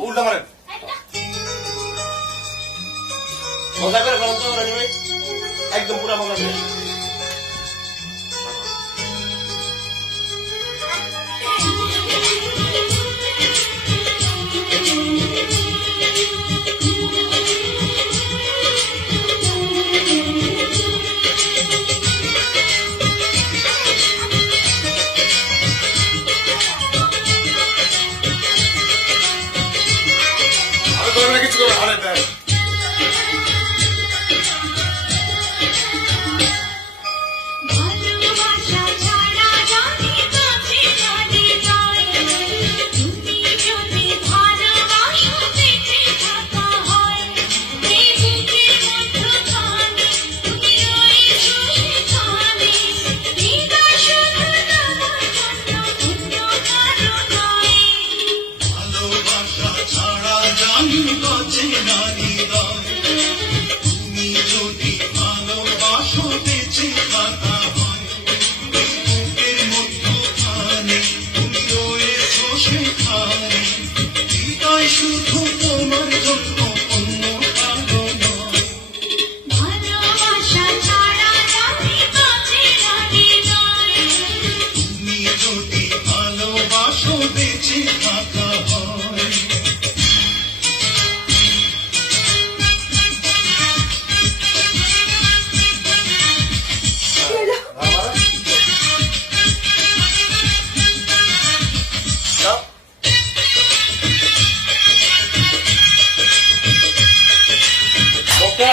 উল্টা মারেন মজা করে বলুন তো রানী ভাই একদম পুরো মজা করে কিছু করে হারাই দেয়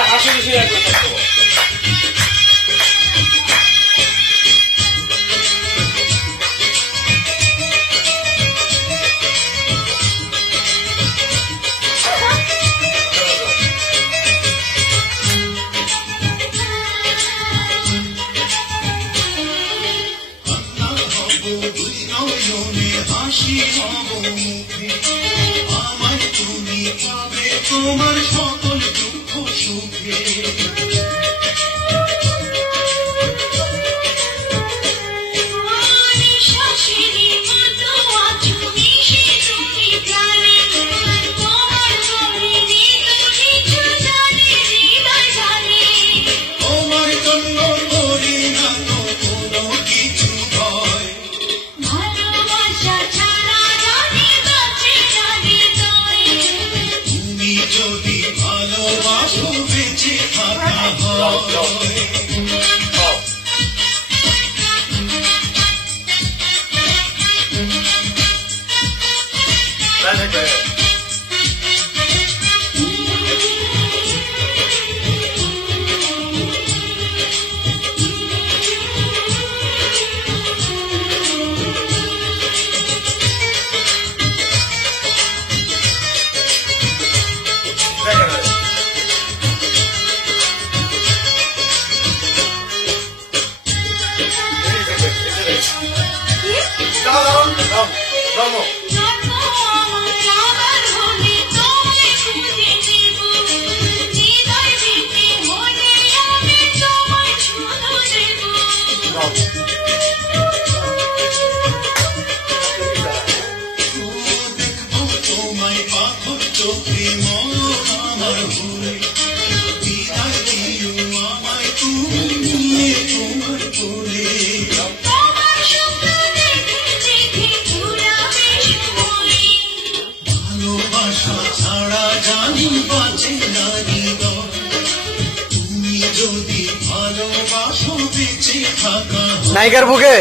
হাসি খুশি একদম তোমার সকল দুঃখ সুখে তোমার জন্য করি না তো কোনো কিছু ভয় তুমি যদি ভালোবাসো বেঁচে থাকা হয় তোমায় পাথর চোখে মন আমার ভুলে বিদায় দিও আমায় তুমি নিয়ে তোমার কোলে ভালোবাসা ছাড়া জানি বাঁচে না হৃদয় তুমি যদি ভালোবাসো বেঁচে থাকা নায়িকার বুকে